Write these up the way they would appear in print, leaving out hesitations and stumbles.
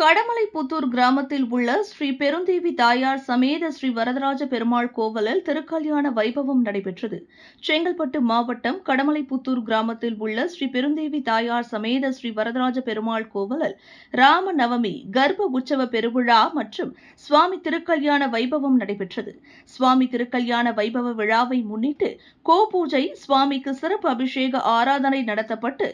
கடமலைப்புத்தூர் கிராமத்தில் உள்ள ஸ்ரீ பெருந்தேவி தாயார் சமேத ஸ்ரீ வரதராஜ பெருமாள் கோவிலில் திருக்கல்யாண வைபவம் நடைபெற்றது. செங்கல்பட்டு மாவட்டம் கடமலைப்புத்தூர் கிராமத்தில் உள்ள ஸ்ரீ பெருந்தேவி தாயார் சமேத ஸ்ரீ வரதராஜ பெருமாள் கோவிலில் ராம நவமி, கர்ப்ப உற்சவ பெருவிழா மற்றும் சுவாமி திருக்கல்யாண வைபவம் நடைபெற்றது. சுவாமி திருக்கல்யாண வைபவ விழாவை முன்னிட்டு கோபூஜை, சுவாமிக்கு சிறப்பு அபிஷேக ஆராதனை நடத்தப்பட்டு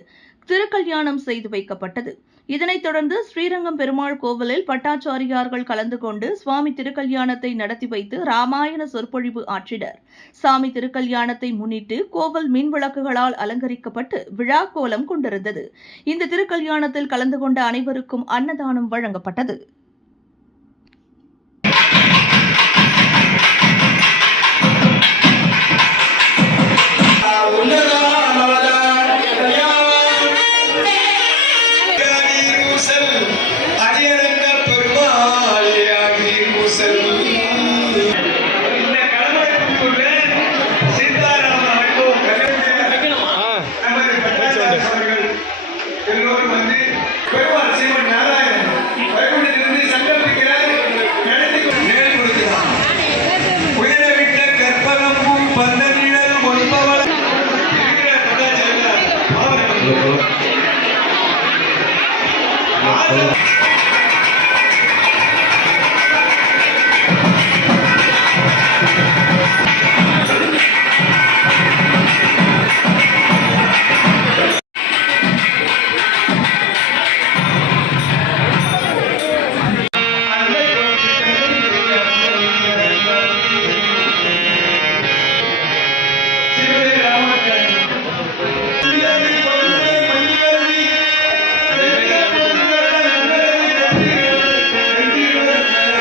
திருக்கல்யாணம் செய்து வைக்கப்பட்டது. இதனைத் தொடர்ந்து ஸ்ரீரங்கம் பெருமாள் கோவிலில் பட்டாச்சாரியார்கள் கலந்து கொண்டு சுவாமி திருக்கல்யாணத்தை நடத்தி வைத்து ராமாயண சொற்பொழிவு ஆற்றினர். சாமி திருக்கல்யாணத்தை முன்னிட்டு கோவில் மின் விளக்குகளால் அலங்கரிக்கப்பட்டு விழா கோலம் கொண்டிருந்தது. இந்த திருக்கல்யாணத்தில் கலந்து கொண்ட அனைவருக்கும் அன்னதானம் வழங்கப்பட்டது. எல்லோரும் வந்து பெருமாள் சீமன் நாராயணன் வைகுண்டத்திலிருந்து சங்கல்பிக்கிறார், நடத்தி நேர் கொடுக்கிறார். உயரவிட்ட கற்பகம் பூ பந்த நிழல் ஒன்பவள் இருக்கிற